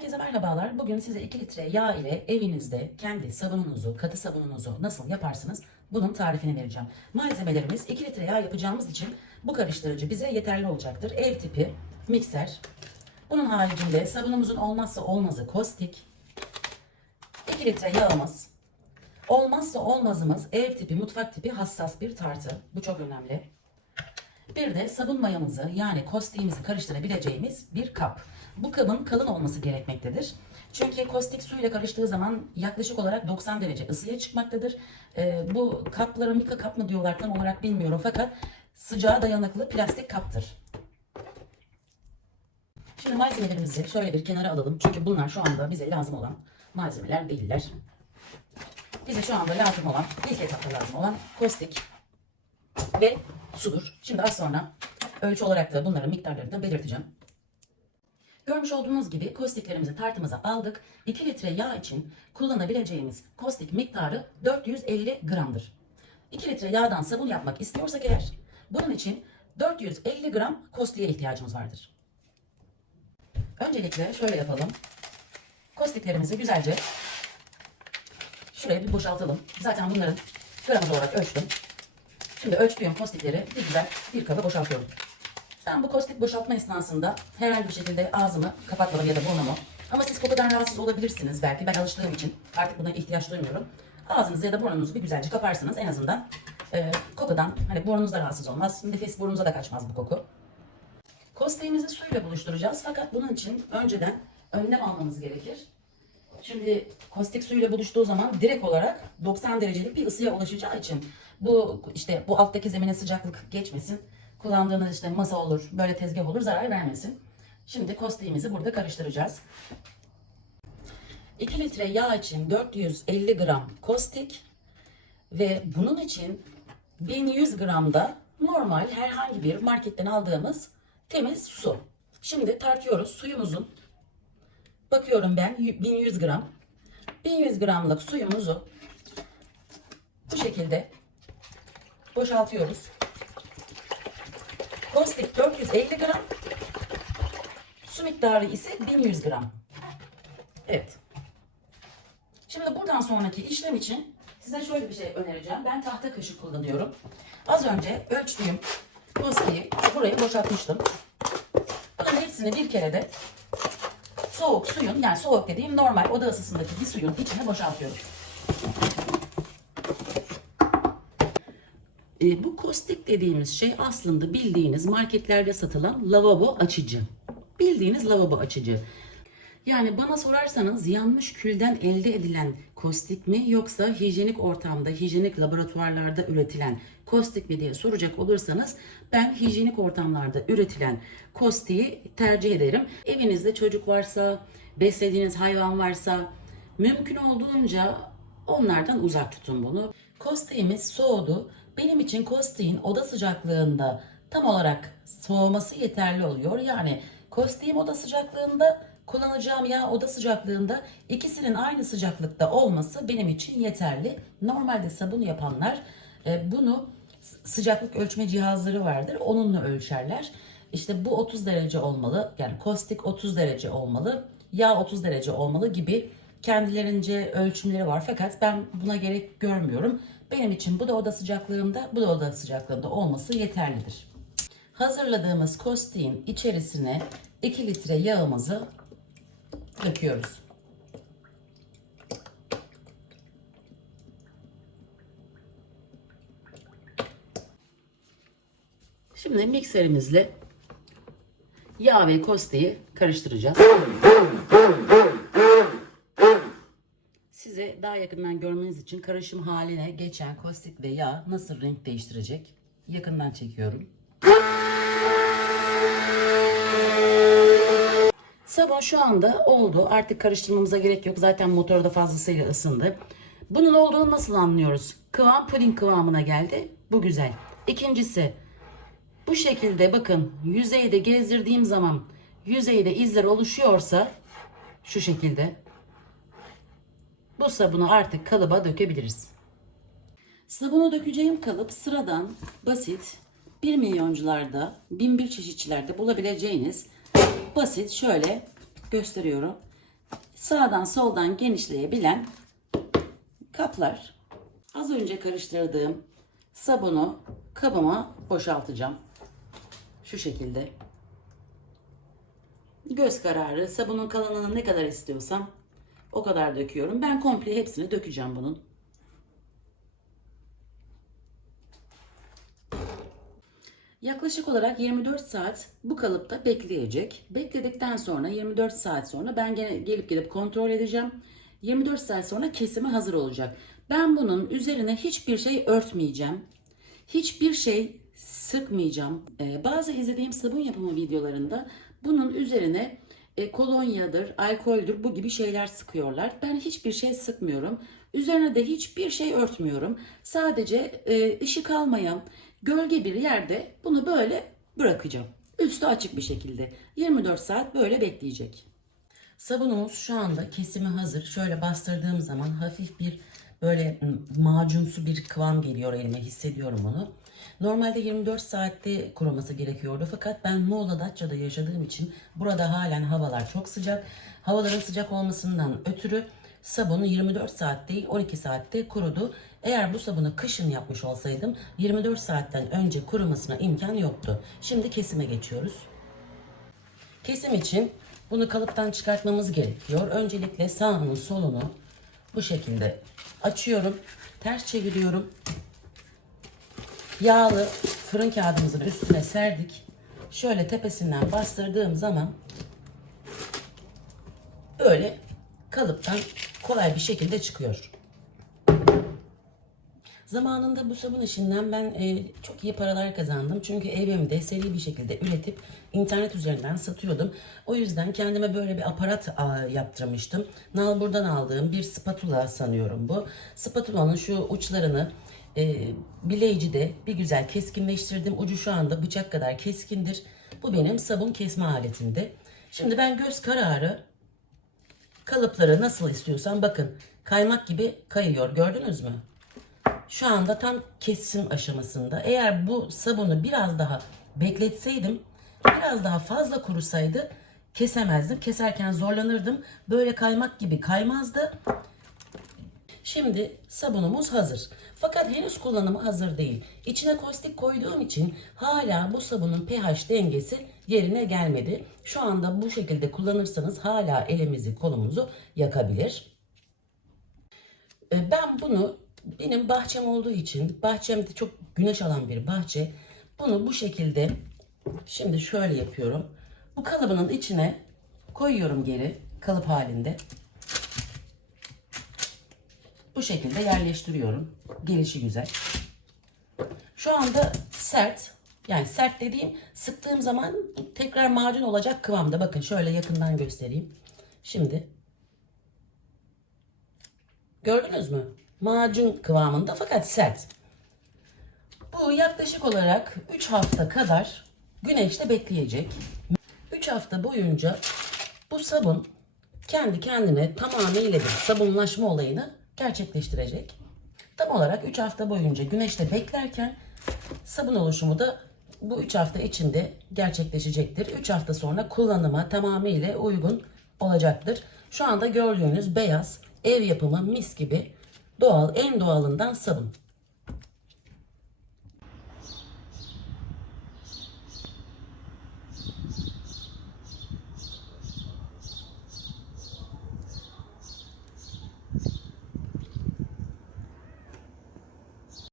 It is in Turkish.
Herkese merhabalar. Bugün size 2 litre yağ ile evinizde kendi sabununuzu, katı sabununuzu nasıl yaparsınız? Bunun tarifini vereceğim. Malzemelerimiz 2 litre yağ yapacağımız için bu karıştırıcı bize yeterli olacaktır. Ev tipi mikser. Bunun haricinde sabunumuzun olmazsa olmazı kostik. 2 litre yağımız. Olmazsa olmazımız ev tipi, mutfak tipi hassas bir tartı. Bu çok önemli. Bir de sabun mayamızı yani kostiğimizi karıştırabileceğimiz bir kap. Bu kabın kalın olması gerekmektedir. Çünkü kostik suyla karıştığı zaman yaklaşık olarak 90 derece ısıya çıkmaktadır. Ee, bu kaplara mika kap mı diyorlar tam olarak bilmiyorum fakat sıcağa dayanıklı plastik kaptır. Şimdi malzemelerimizi şöyle bir kenara alalım. Çünkü bunlar şu anda bize lazım olan malzemeler değiller. Bize şu anda lazım olan, ilk etapta lazım olan kostik, ve sudur. Şimdi az sonra ölçü olarak da bunların miktarlarını da belirteceğim. Görmüş olduğunuz gibi kostiklerimizi tartımıza aldık. 2 litre yağ için kullanabileceğimiz kostik miktarı 450 gramdır. 2 litre yağdan sabun yapmak istiyorsak eğer bunun için 450 gram kostiğe ihtiyacımız vardır. Öncelikle şöyle yapalım. Kostiklerimizi güzelce şuraya bir boşaltalım. Zaten bunların gramaj olarak ölçtüm. Şimdi ölçtüğüm kostikleri bir güzel bir kaba boşaltıyorum. Ben bu kostik boşaltma esnasında herhangi bir şekilde ağzımı kapatmadım ya da burnumu. Ama siz kokudan rahatsız olabilirsiniz belki. Ben alıştığım için artık buna ihtiyaç duymuyorum. Ağzınızı ya da burnunuzu bir güzelce kaparsınız. En azından e, kokudan hani burnunuz da rahatsız olmaz. Nefes burnunuza da kaçmaz bu koku. Kostiğimizi suyla buluşturacağız. Fakat bunun için önceden önlem almamız gerekir. Şimdi kostik suyla buluştuğu zaman direkt olarak 90 derecelik bir ısıya ulaşacağı için bu işte bu alttaki zemine sıcaklık geçmesin. Kullandığınız işte masa olur, böyle tezgah olur zarar vermesin. Şimdi kostiğimizi burada karıştıracağız. 2 litre yağ için 450 gram kostik ve bunun için 1100 gram da normal herhangi bir marketten aldığımız temiz su. Şimdi tartıyoruz suyumuzun Bakıyorum ben 1100 gram. 1100 gramlık suyumuzu bu şekilde boşaltıyoruz. Kostik 450 gram. Su miktarı ise 1100 gram. Evet. Şimdi buradan sonraki işlem için size şöyle bir şey önereceğim. Ben tahta kaşık kullanıyorum. Az önce ölçtüğüm kostiği buraya boşaltmıştım. Bunların hepsini bir kere de soğuk suyun yani soğuk dediğim normal oda ısısındaki bir suyun içine boşaltıyorum. E, bu kostik dediğimiz şey aslında bildiğiniz marketlerde satılan lavabo açıcı. Bildiğiniz lavabo açıcı. Yani bana sorarsanız yanmış külden elde edilen kostik mi yoksa hijyenik ortamda, hijyenik laboratuvarlarda üretilen kostik mi diye soracak olursanız ben hijyenik ortamlarda üretilen kostiği tercih ederim. Evinizde çocuk varsa, beslediğiniz hayvan varsa mümkün olduğunca onlardan uzak tutun bunu. Kostiğimiz soğudu. Benim için kostiğin oda sıcaklığında tam olarak soğuması yeterli oluyor. Yani kostiğim oda sıcaklığında kullanacağım yağ oda sıcaklığında ikisinin aynı sıcaklıkta olması benim için yeterli. Normalde sabun yapanlar e, bunu sıcaklık ölçme cihazları vardır. Onunla ölçerler. İşte bu 30 derece olmalı. Yani kostik 30 derece olmalı. Yağ 30 derece olmalı gibi kendilerince ölçümleri var. Fakat ben buna gerek görmüyorum. Benim için bu da oda sıcaklığında, bu da oda sıcaklığında olması yeterlidir. Hazırladığımız kostiğin içerisine 2 litre yağımızı döküyoruz. Şimdi mikserimizle yağ ve kosteyi karıştıracağız. Daha yakından görmeniz için karışım haline geçen kostik ve yağ nasıl renk değiştirecek yakından çekiyorum. Sabun şu anda oldu. Artık karıştırmamıza gerek yok. Zaten motor da fazlasıyla ısındı. Bunun olduğunu nasıl anlıyoruz? Kıvam puding kıvamına geldi. Bu güzel. İkincisi bu şekilde bakın yüzeyde gezdirdiğim zaman yüzeyde izler oluşuyorsa şu şekilde bu sabunu artık kalıba dökebiliriz. Sabunu dökeceğim kalıp sıradan basit 1 milyoncularda, bin bir çeşitçilerde bulabileceğiniz basit şöyle gösteriyorum. sağdan soldan genişleyebilen kaplar. Az önce karıştırdığım sabunu kabıma boşaltacağım. Şu şekilde. Göz kararı sabunun kalınlığını ne kadar istiyorsam o kadar döküyorum. Ben komple hepsini dökeceğim bunun. Yaklaşık olarak 24 saat bu kalıpta bekleyecek. Bekledikten sonra 24 saat sonra ben gene gelip gelip kontrol edeceğim. 24 saat sonra kesime hazır olacak. Ben bunun üzerine hiçbir şey örtmeyeceğim. Hiçbir şey sıkmayacağım. Ee, bazı izlediğim sabun yapımı videolarında bunun üzerine e, kolonyadır, alkoldür bu gibi şeyler sıkıyorlar. Ben hiçbir şey sıkmıyorum. Üzerine de hiçbir şey örtmüyorum. Sadece e, ışık almayan gölge bir yerde bunu böyle bırakacağım. Üstü açık bir şekilde. 24 saat böyle bekleyecek. Sabunumuz şu anda kesimi hazır. Şöyle bastırdığım zaman hafif bir böyle macunsu bir kıvam geliyor elime hissediyorum onu. Normalde 24 saatte kuruması gerekiyordu fakat ben Muğla Datça'da yaşadığım için burada halen havalar çok sıcak. Havaların sıcak olmasından ötürü sabunu 24 saat değil 12 saatte kurudu. Eğer bu sabunu kışın yapmış olsaydım 24 saatten önce kurumasına imkan yoktu. Şimdi kesime geçiyoruz. Kesim için bunu kalıptan çıkartmamız gerekiyor. Öncelikle sağını solunu bu şekilde açıyorum. Ters çeviriyorum. Yağlı fırın kağıdımızın üstüne serdik. Şöyle tepesinden bastırdığım zaman böyle kalıptan kolay bir şekilde çıkıyor. Zamanında bu sabun işinden ben e, çok iyi paralar kazandım. Çünkü evimde seri bir şekilde üretip internet üzerinden satıyordum. O yüzden kendime böyle bir aparat a, yaptırmıştım. Nalbur'dan aldığım bir spatula sanıyorum bu. Spatulanın şu uçlarını e, bileyicide bir güzel keskinleştirdim. Ucu şu anda bıçak kadar keskindir. Bu benim sabun kesme aletimdi. Şimdi ben göz kararı kalıpları nasıl istiyorsam bakın kaymak gibi kayıyor gördünüz mü? Şu anda tam kesim aşamasında. Eğer bu sabunu biraz daha bekletseydim, biraz daha fazla kurusaydı kesemezdim. Keserken zorlanırdım. Böyle kaymak gibi kaymazdı. Şimdi sabunumuz hazır. Fakat henüz kullanımı hazır değil. İçine kostik koyduğum için hala bu sabunun pH dengesi yerine gelmedi. Şu anda bu şekilde kullanırsanız hala elimizi kolumuzu yakabilir. E, Ben bunu benim bahçem olduğu için bahçemde çok güneş alan bir bahçe. Bunu bu şekilde şimdi şöyle yapıyorum. Bu kalıbının içine koyuyorum geri kalıp halinde. Bu şekilde yerleştiriyorum. Gelişi güzel. Şu anda sert. Yani sert dediğim sıktığım zaman tekrar macun olacak kıvamda. Bakın şöyle yakından göstereyim. Şimdi Gördünüz mü? Macun kıvamında fakat sert. Bu yaklaşık olarak 3 hafta kadar güneşte bekleyecek. 3 hafta boyunca bu sabun kendi kendine tamamıyla bir sabunlaşma olayını gerçekleştirecek. Tam olarak 3 hafta boyunca güneşte beklerken sabun oluşumu da bu 3 hafta içinde gerçekleşecektir. 3 hafta sonra kullanıma tamamıyla uygun olacaktır. Şu anda gördüğünüz beyaz ev yapımı mis gibi doğal en doğalından sabun.